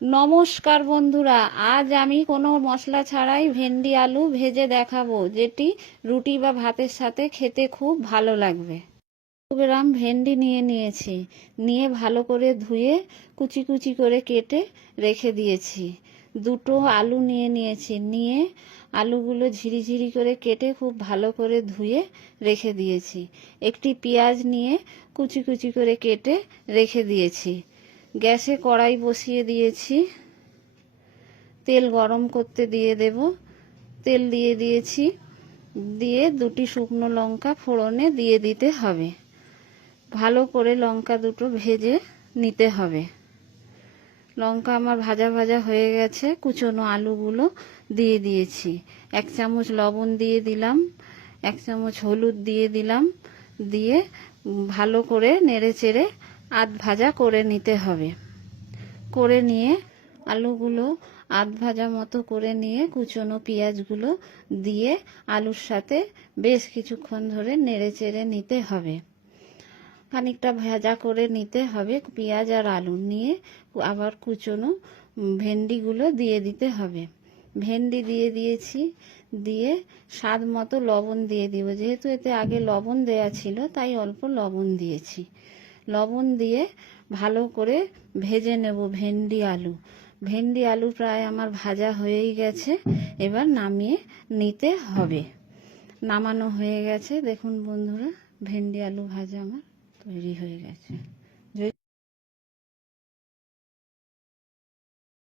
নমস্কার বন্ধুরা, আজ আমি কোনো মশলা ছাড়াই ভেন্ডি আলু ভেজে দেখাবো, যেটি রুটি বা ভাতের সাথে খেতে খুব ভালো লাগবে। 2 গ্রাম ভেন্ডি নিয়েছি, নিয়ে ভালো করে ধুয়ে কুচি কুচি করে কেটে রেখে দিয়েছি। 2টো আলু নিয়েছি, নিয়ে আলুগুলো ঝিরিঝিরি করে কেটে খুব ভালো করে ধুয়ে রেখে দিয়েছি। একটি পেঁয়াজ নিয়ে কুচি কুচি করে কেটে রেখে দিয়েছি। গ্যাসে কড়াই বসিয়ে দিয়েছি, তেল গরম করতে দিয়ে দেব। তেল দিয়ে দিয়েছি, দিয়ে 2টি শুকনো লঙ্কা ফোড়নে দিয়ে দিতে হবে। ভালো করে লঙ্কা দুটো ভেজে নিতে হবে। লঙ্কা আমার ভাজা ভাজা হয়ে গেছে, কুচনো আলুগুলো দিয়ে দিয়েছি। 1 চামচ লবণ দিয়ে দিলাম, 1 চামচ হলুদ দিয়ে দিলাম, দিয়ে ভালো করে নেড়ে চেড়ে আধ ভাজা করে নিতে হবে। করে নিয়ে আলুগুলো আধ ভাজা মতো করে নিয়ে কুচনো পেঁয়াজগুলো দিয়ে আলুর সাথে বেশ কিছুক্ষণ ধরে নেড়ে চেড়ে নিতে হবে। খানিকটা ভাজা করে নিতে হবে পেঁয়াজ আর আলু, নিয়ে আবার কুচনো ভেন্ডিগুলো দিয়ে দিতে হবে। ভেন্ডি দিয়ে দিয়েছি, দিয়ে স্বাদ মতো লবণ দিয়ে দিব। যেহেতু এতে আগে লবণ দেয়া ছিল, তাই অল্প লবণ দিয়েছি। লবণ দিয়ে ভালো করে ভেজে নেব ভেন্ডি আলু প্রায় আমার ভাজা হয়েই গেছে, এবার নামিয়ে নিতে হবে। নামানো হয়ে গেছে, দেখুন বন্ধুরা, ভেন্ডি আলু ভাজা আমার তৈরি হয়ে গেছে।